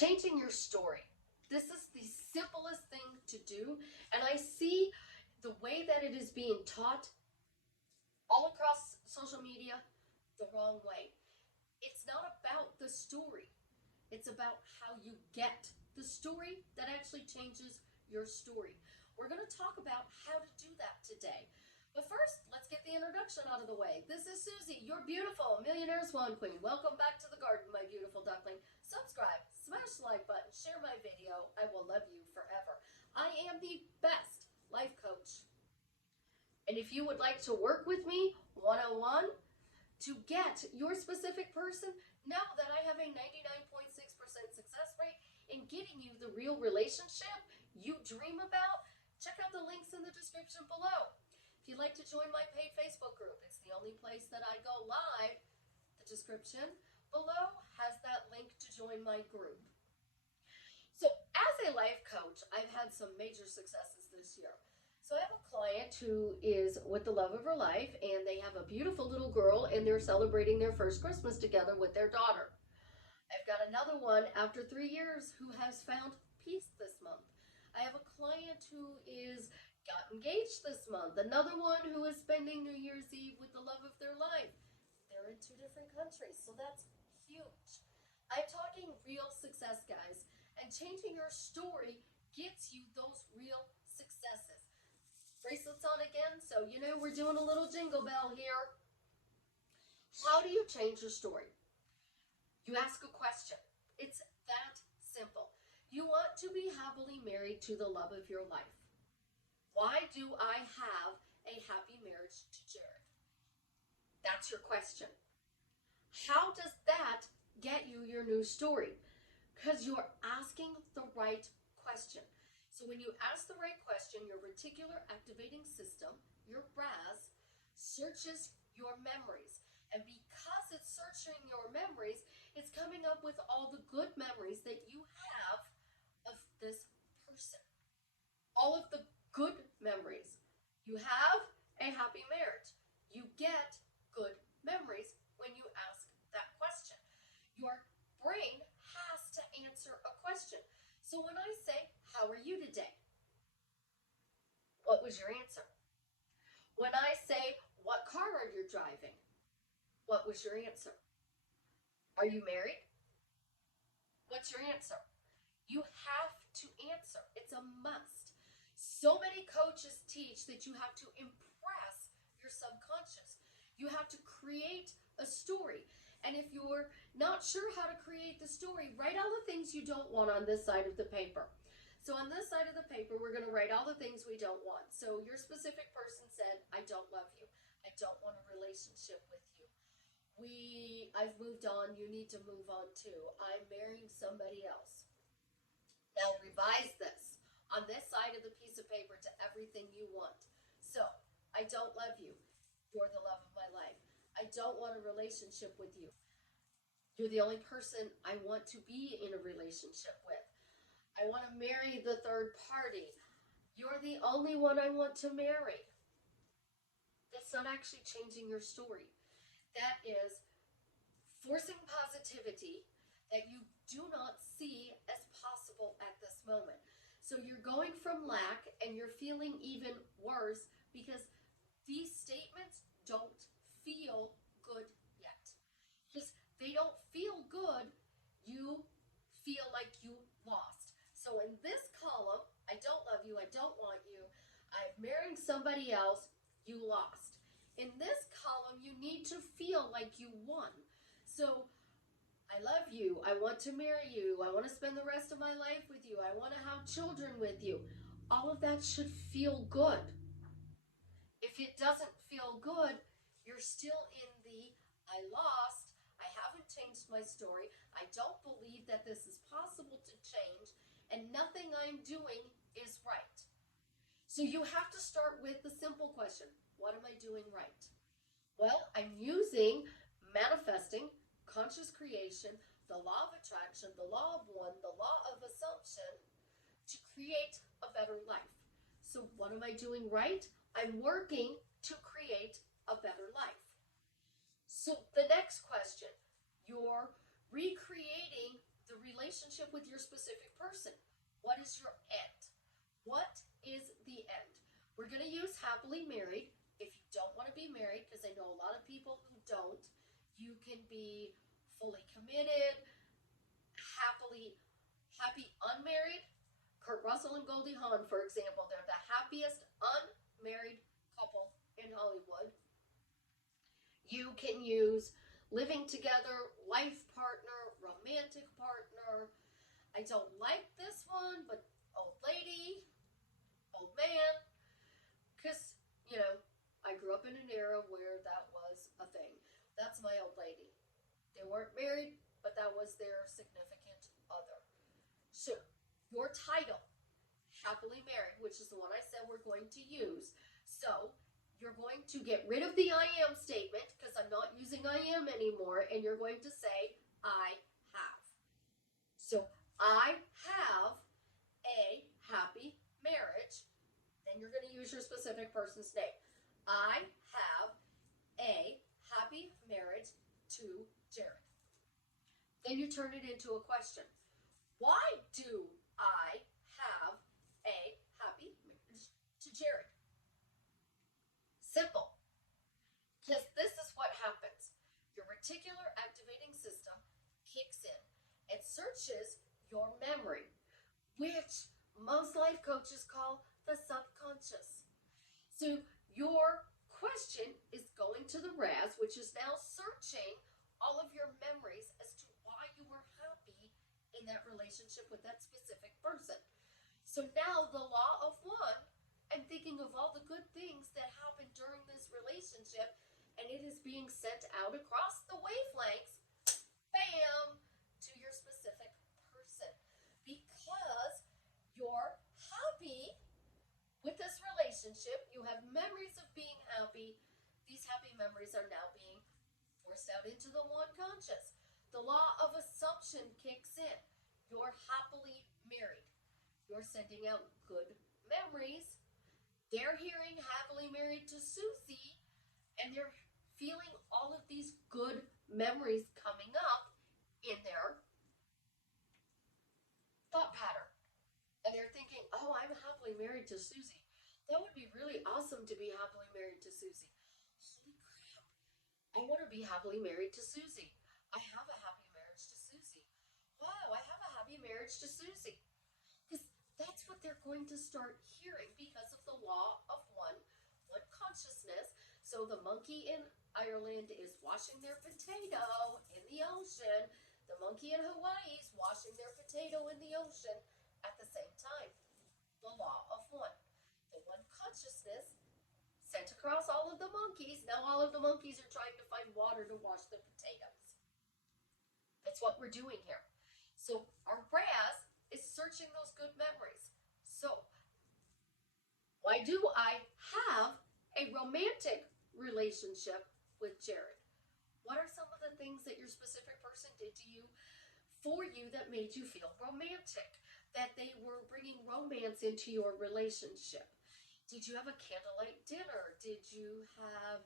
Changing your story. This is the simplest thing to do, and I see the way that it is being taught all across social media the wrong way. It's not about the story, it's about how you get the story that actually changes your story. We're going to talk about how to do that today. But first, let's get the introduction out of the way. This is Susie, your beautiful Millionaire Swan Queen. Welcome back to the garden, my beautiful duckling. Subscribe, smash the like button, share my video. I will love you forever. I am the best life coach. And if you would like to work with me one-on-one to get your specific person, know that I have a 99.6% success rate in getting you the real relationship you dream about. Check out the links in the description below. If you'd like to join my paid Facebook group, it's the only place that I go live. The description below has that link to join my group. So as a life coach, I've had some major successes this year. So I have a client who is with the love of her life, and they have a beautiful little girl, and they're celebrating their first Christmas together with their daughter. I've got another one after 3 years who has found peace this month. I have a client who got engaged this month. Another one who is spending New Year's Eve with the love of their life. They're in 2 different countries, so that's huge. I'm talking real success, guys, and changing your story gets you those real successes. Bracelets on again, so you know we're doing a little jingle bell here. How do you change your story? You ask a question. It's that simple. You want to be happily married to the love of your life. Why do I have a happy marriage to Jared? That's your question. How does that get you your new story? Because you're asking the right question. So when you ask the right question, your reticular activating system, your RAS, searches your memories. And because it's searching your memories, it's coming up with all the good memories that you have of this person. All of the good memories. You have a happy marriage. You get good memories when you ask that question. Your brain has to answer a question. So when I say, how are you today? What was your answer? When I say, what car are you driving? What was your answer? Are you married? What's your answer? You have to answer. It's a must. So many coaches teach that you have to impress your subconscious. You have to create a story. And if you're not sure how to create the story, write all the things you don't want on this side of the paper. So on this side of the paper, we're going to write all the things we don't want. So your specific person said, I don't love you. I don't want a relationship with you. I've moved on. You need to move on too. I'm marrying somebody else. Now revise this on this side of the piece of paper to everything you want. So, I don't love you. You're the love of my life. I don't want a relationship with you. You're the only person I want to be in a relationship with. I want to marry the third party. You're the only one I want to marry. That's not actually changing your story. That is forcing positivity that you do not see as possible at this moment. So you're going from lack and you're feeling even worse because these statements don't feel good yet. Because they don't feel good, you feel like you lost. So in this column, I don't love you, I don't want you, I'm marrying somebody else, you lost. In this column, you need to feel like you won. So I love you. I want to marry you. I want to spend the rest of my life with you. I want to have children with you. All of that should feel good. If it doesn't feel good, you're still in the I lost. I haven't changed my story. I don't believe that this is possible to change, and nothing I'm doing is right. So you have to start with the simple question. What am I doing right? Well, I'm using manifesting, conscious creation, the law of attraction, the law of one, the law of assumption to create a better life. So what am I doing right? I'm working to create a better life. So the next question, you're recreating the relationship relationship with your specific person. What is your end? What is the end? We're going to use happily married. If you don't want to be married, because I know a lot of people who don't, you can be fully committed, happy unmarried. Kurt Russell and Goldie Hawn, for example, they're the happiest unmarried couple in Hollywood. You can use living together, life partner, romantic partner. I don't like this one, but old lady, old man, because, I grew up in an era where that was a thing. That's my old lady. They weren't married, but that was their significant other. So, your title, happily married, which is the one I said we're going to use. So, you're going to get rid of the I am statement, because I'm not using I am anymore, and you're going to say, I have. So, I have a happy marriage. Then you're going to use your specific person's name. I have a happy marriage to Jared. Then you turn it into a question. Why do I have a happy marriage to Jared? Simple. Because this is what happens. Your reticular activating system kicks in and searches your memory, which most life coaches call the subconscious. So your question is going to the RAS, which is now searching all of your memories as to why you were happy in that relationship with that specific person. So now the law of one, I'm thinking of all the good things that happened during this relationship, and it is being sent out across the wavelengths, bam, to your specific person. Because you're happy with this relationship, you have memories of being happy. These happy memories are now being forced out into the one conscious. The law of assumption kicks in. You're happily married. You're sending out good memories. They're hearing happily married to Susie, and they're feeling all of these good memories coming up in their thought pattern. And they're thinking, oh, I'm happily married to Susie. That would be really awesome to be happily married to Susie. Holy crap. I want to be happily married to Susie. I have a happy marriage to Susie. Wow, I have a happy marriage to Susie. Because that's what they're going to start hearing because of the law of one consciousness. So the monkey in Ireland is washing their potato in the ocean. The monkey in Hawaii is washing their potato in the ocean at the same time. The law of one. The one consciousness sent across all of the monkeys. Now all of the monkeys are trying to find water to wash the potatoes. That's what we're doing here. So our RAS is searching those good memories. So why do I have a romantic relationship with Jared? What are some of the things that your specific person did to you, for you, that made you feel romantic? That they were bringing romance into your relationship? Did you have a candlelight dinner? Did you have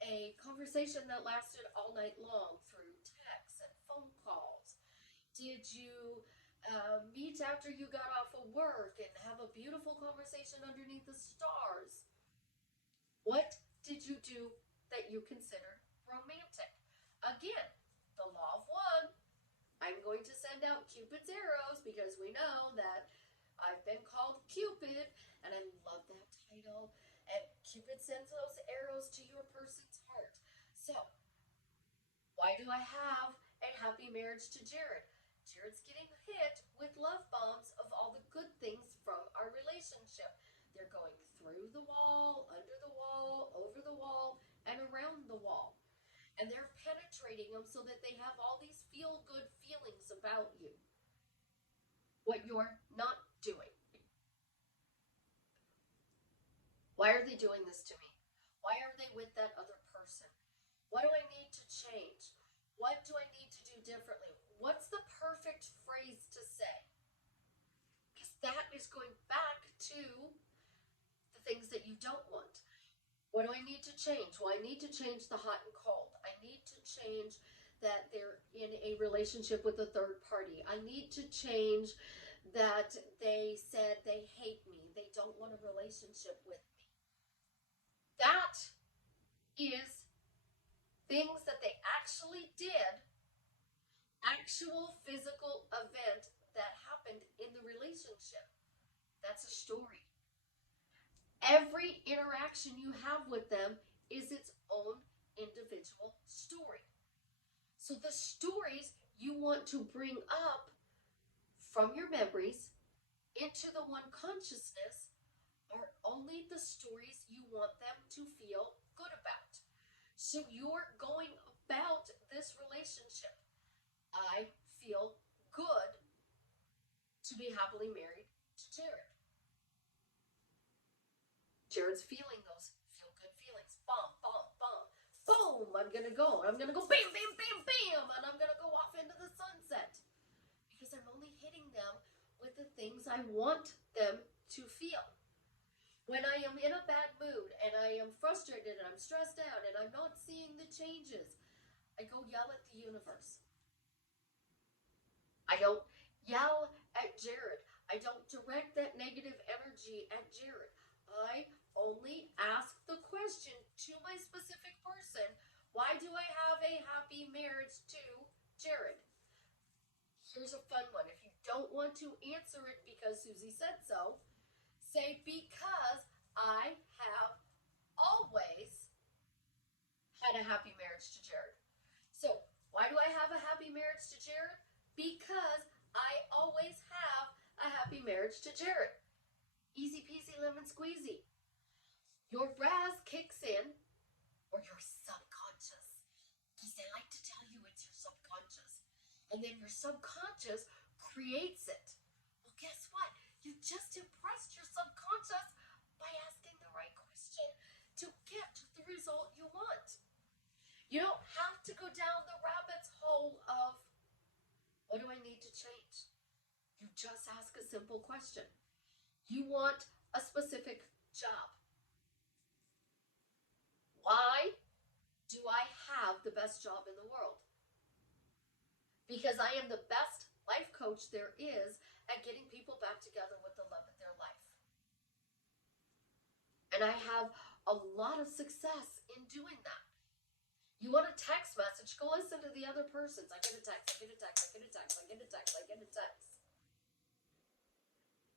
a conversation that lasted all night long through texts and phone calls? Did you meet after you got off of work and have a beautiful conversation underneath the stars? What did you do that you considered romantic? Again, the law of one. I'm going to send out Cupid's arrows because we know that I've been called Cupid, and I love that title. And Cupid sends those arrows to your person's heart. So, why do I have a happy marriage to Jared? Jared's getting hit with love bombs of all the good things from our relationship. They're going through the wall, under the wall, over the wall, and around the wall. And they're penetrating them so that they have all these feel-good feelings about you. What you're not doing. Why are they doing this to me? Why are they with that other person? What do I need to change? What do I need to do differently? What's the perfect phrase to say? Because that is going back to the things that you don't want. What do I need to change? Well, I need to change the hot and cold. I need to change that they're in a relationship with a third party. I need to change that they said they hate me. They don't want a relationship with me. That is things that they actually did, actual physical event that happened in the relationship. That's a story. Every interaction you have with them is its own individual story. So the stories you want to bring up from your memories into the one consciousness are only the stories you want them to feel good about. So you're going about this relationship. I feel good to be happily married to Jared. Jared's feeling those feel good feelings. Bum, bum, bum. Boom, I'm going to go. I'm going to go bam, bam, bam, bam. And I'm going to go off into the sunset. Because I'm only hitting them with the things I want them to feel. When I am in a bad mood and I am frustrated and I'm stressed out and I'm not seeing the changes, I go yell at the universe. I don't yell at Jared. I don't direct that negative energy at Jared. I only ask the question to my specific person, why do I have a happy marriage to Jared? Here's a fun one. If you don't want to answer it because Susie said so, say, because I have always had a happy marriage to Jared. So, why do I have a happy marriage to Jared? Because I always have a happy marriage to Jared. Easy peasy lemon squeezy. Your Raz kicks in, or your subconscious. Because they like to tell you it's your subconscious. And then your subconscious creates it. Well, guess what? You just impressed your subconscious by asking the right question to get the result you want. You don't have to go down the rabbit's hole of, what do I need to change? You just ask a simple question. You want a specific job. Why do I have the best job in the world? Because I am the best life coach there is at getting people back together with the love of their life. And I have a lot of success in doing that. You want a text message, go listen to the other person's. I get a text, I get a text, I get a text, I get a text, I get a text.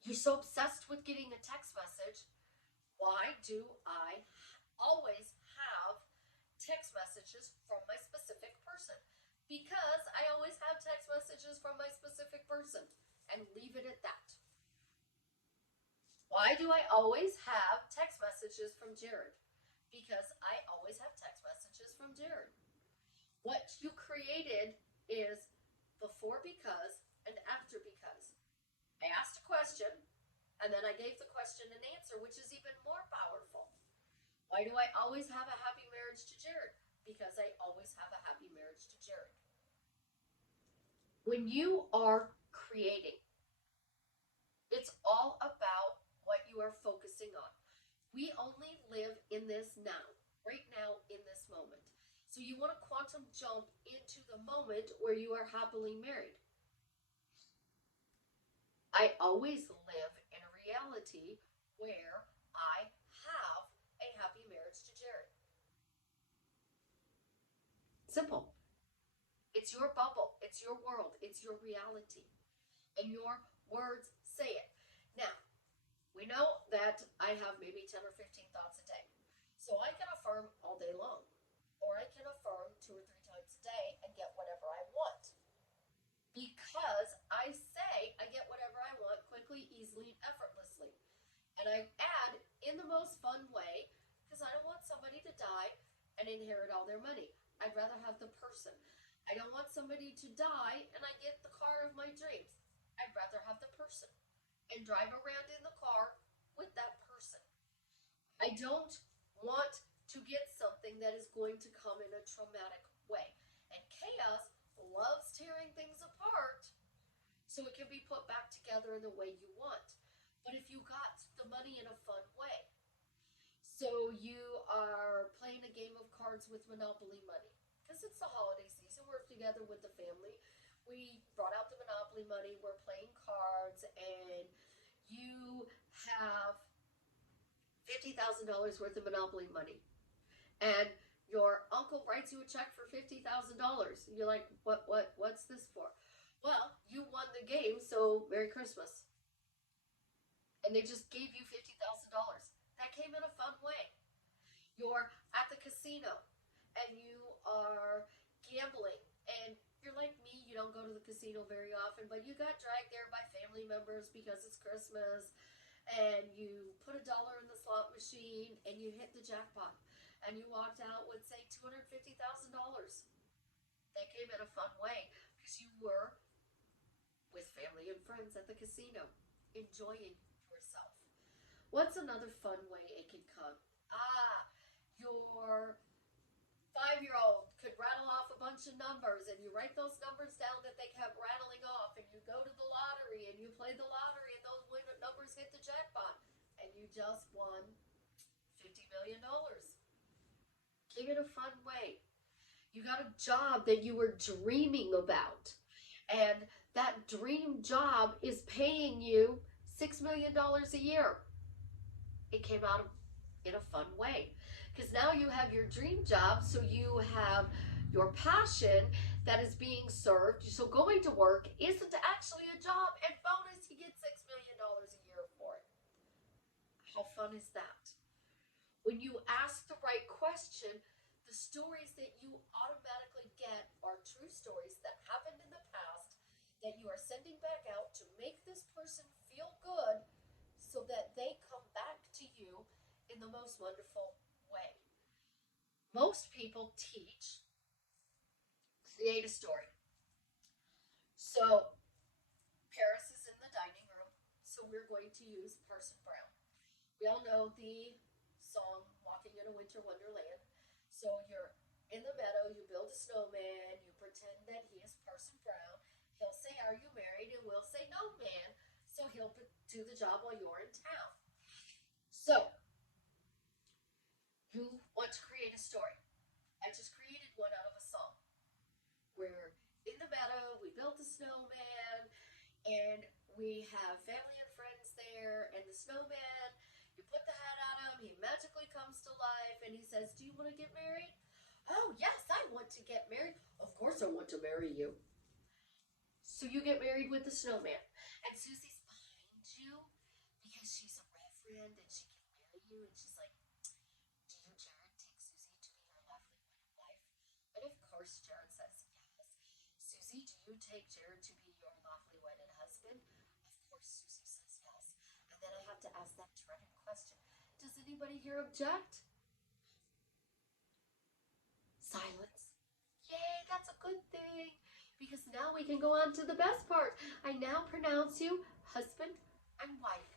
You're so obsessed with getting a text message. Why do I always have text messages from my specific person? Because I always have text messages from my specific person, and leave it at that. Why do I always have text messages from Jared? Because I always have text messages from Jared. What you created is before because and after because. I asked a question, and then I gave the question an answer, which is even more powerful. Why do I always have a happy marriage to Jared? Because I always have a happy marriage to Jared. When you are creating, it's all about what you are focusing on. We only live in this now, right now in this moment. So you want to quantum jump into the moment where you are happily married. I always live in a reality where I have a happy marriage to Jared. Simple. It's your bubble. It's your world. It's your reality. And your words say it. Now, we know that I have maybe 10 or 15 thoughts a day. So I can affirm all day long. Or I can affirm 2 or 3 times a day and get whatever I want. Because I say I get whatever I want quickly, easily, and effortlessly. And I add in the most fun way, because I don't want somebody to die and inherit all their money. I'd rather have the person. I don't want somebody to die and I get the car of my dreams. I'd rather have the person and drive around in the car with that person. I don't want to get something that is going to come in a traumatic way. And chaos loves tearing things apart so it can be put back together in the way you want. But if you got the money in a fun way, so you are playing a game of cards with Monopoly money, because it's the holiday season. We're together with the family. We brought out the Monopoly money. We're playing cards, and you have $50,000 worth of Monopoly money, and your uncle writes you a check for $50,000. You're like, what's this for? Well, you won the game, so Merry Christmas. And they just gave you $50,000. That came in a fun way. You're at the casino and you are gambling, and you're like me, you don't go to the casino very often, but you got dragged there by family members because it's Christmas, and you put $1 in the slot machine and you hit the jackpot, and you walked out with, say, $250,000. That came in a fun way because you were with family and friends at the casino enjoying yourself. What's another fun way it can come? Ah, your 5-year-old could rattle off a bunch of numbers, and you write those numbers down that they kept rattling off, and you go to the lottery and you play the lottery, and those numbers hit the jackpot, and you just won $50 million. Give it a fun way. You got a job that you were dreaming about, and that dream job is paying you $6 million a year. It came out of in a fun way, because now you have your dream job, so you have your passion that is being served. So going to work isn't actually a job, and bonus, you get $6 million a year for it. How fun is that? When you ask the right question, the stories that you automatically get are true stories that happened in the past that you are sending back out to make this person feel good, so that they come back to you in the most wonderful way. Most people teach create a story. So Paris is in the dining room, so we're going to use Parson Brown. We all know the song Walking in a Winter Wonderland. So you're in the meadow, you build a snowman, you pretend that he is Parson Brown. He'll say, "Are you married?" And we'll say, "No, man." So he'll do the job while you're in town. So you want to create a story. I just created one out of a song. We're in the meadow, we built a snowman, and we have family and friends there, and the snowman, you put the hat on him, he magically comes to life, and he says, "Do you want to get married?" "Oh, yes, I want to get married." "Of course I want to marry you." So you get married with the snowman, and Susie's behind you because she's a reverend and she can marry you, and she's like, "Do you, Jared, take Susie to be your lovely wedded wife?" And of course, Jared says yes. "Susie, do you take Jared to be your lovely wedded husband?" Of course, Susie says yes. And then I have to ask that dreaded question: does anybody here object? Silence. Yay, that's a good thing. Because now we can go on to the best part. I now pronounce you husband and wife.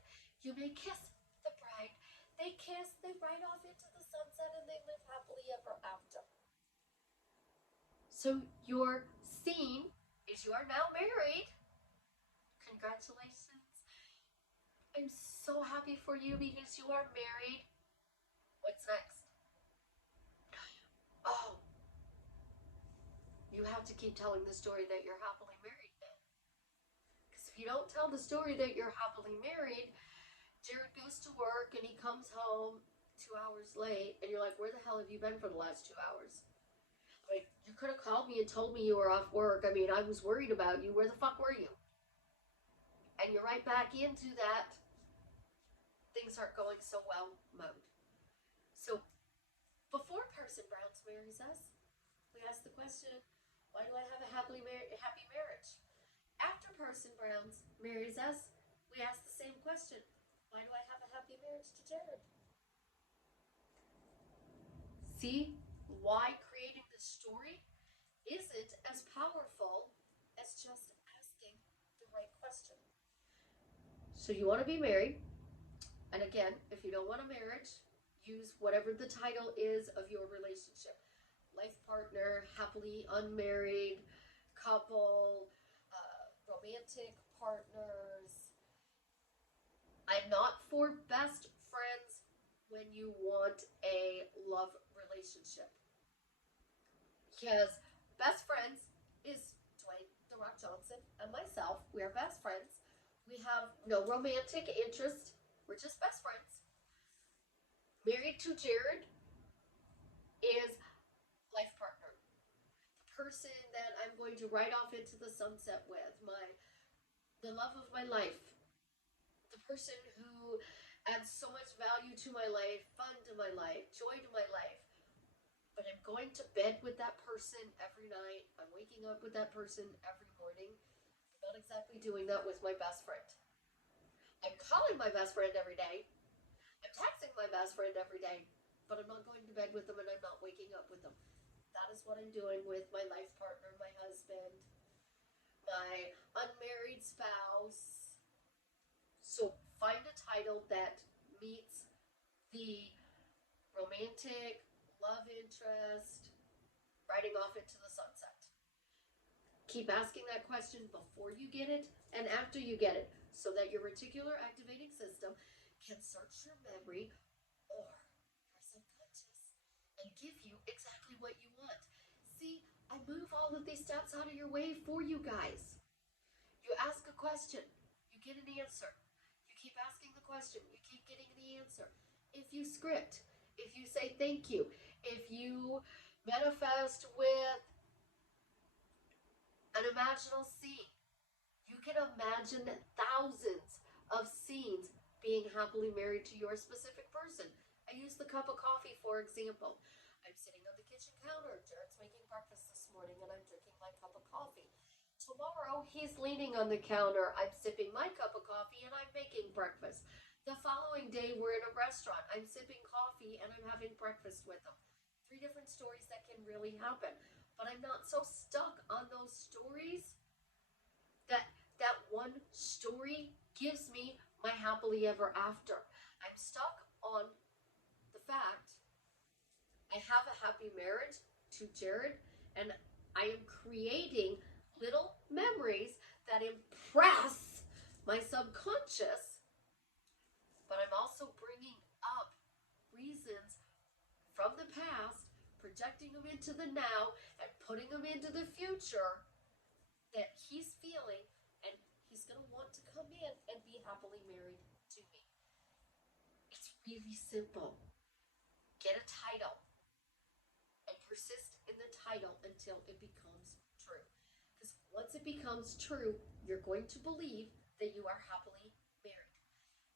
You may kiss the bride. They kiss, they ride off into the sunset, and they live happily ever after. So your scene is you are now married. Congratulations. I'm so happy for you because you are married. What's next? Oh, you have to keep telling the story that you're happily married then. Because if you don't tell the story that you're happily married, Jared goes to work and he comes home 2 hours late, and you're like, "Where the hell have you been for the last 2 hours?" Like, you could have called me and told me you were off work. I mean, I was worried about you. Where the fuck were you? And you're right back into that things aren't going so well mode. So before Parson Brown's marries us, we ask the question, why do I have a happy marriage? After Parson Brown's marries us, we ask the same question, why do I have a happy marriage to Jared? See why creating this story isn't as powerful as just asking the right question. So you want to be married, and again, if you don't want a marriage, use whatever the title is of your relationship: life partner, happily unmarried, couple, romantic partners. I'm not for best friends when you want a love relationship. Because best friends is Dwayne The Rock Johnson and myself. We are best friends. We have no romantic interest. We're just best friends. Married to Jared is life partner. The person that I'm going to ride off into the sunset with. The love of my life. The person who adds so much value to my life, fun to my life, joy to my life. But I'm going to bed with that person every night. I'm waking up with that person every morning. I'm not exactly doing that with my best friend. I'm calling my best friend every day. I'm texting my best friend every day. But I'm not going to bed with them and I'm not waking up with them. That is what I'm doing with my life partner, my husband, my unmarried spouse. So find a title that meets the romantic, love interest, riding off into the sunset. Keep asking that question before you get it and after you get it so that your reticular activating system can search your memory or your subconscious and give you exactly what you want. See, I move all of these steps out of your way for you guys. You ask a question, you get an answer. You keep asking the question, you keep getting the answer. If you script, if you say thank you, if you manifest with an imaginal scene, you can imagine thousands of scenes being happily married to your specific person. I use the cup of coffee for example. I'm sitting on the kitchen counter. Jared's making breakfast this morning and I'm drinking my cup of coffee. Tomorrow, he's leaning on the counter. I'm sipping my cup of coffee and I'm making breakfast. The following day, we're in a restaurant. I'm sipping coffee and I'm having breakfast with him. Three different stories that can really happen. But I'm not so stuck on those stories that that one story gives me my happily ever after. I'm stuck on the fact I have a happy marriage to Jared and I am creating little memories that impress my subconscious, but I'm also bringing up reasons from the past, projecting them into the now and putting them into the future that he's feeling, and he's going to want to come in and be happily married to me. It's really simple. Get a title and persist in the title until it becomes true. Because once it becomes true, you're going to believe that you are happily married.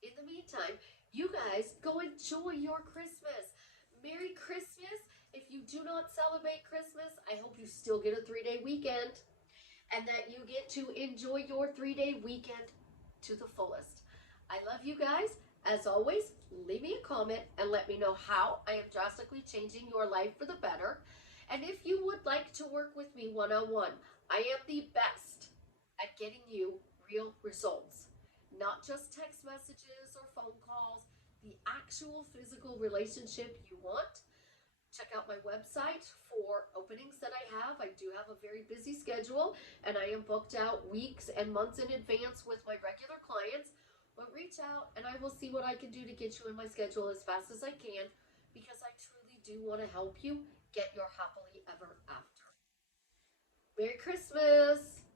In the meantime, you guys go enjoy your Christmas. Merry Christmas. If you do not celebrate Christmas, I hope you still get a 3-day weekend and that you get to enjoy your 3-day weekend to the fullest. I love you guys. As always, leave me a comment and let me know how I am drastically changing your life for the better. And if you would like to work with me one-on-one, I am the best at getting you real results. Not just text messages or phone calls, the actual physical relationship you want. Check out my website for openings that I have. I do have a very busy schedule and I am booked out weeks and months in advance with my regular clients. But reach out and I will see what I can do to get you in my schedule as fast as I can because I truly do want to help you get your happily ever after. Merry Christmas!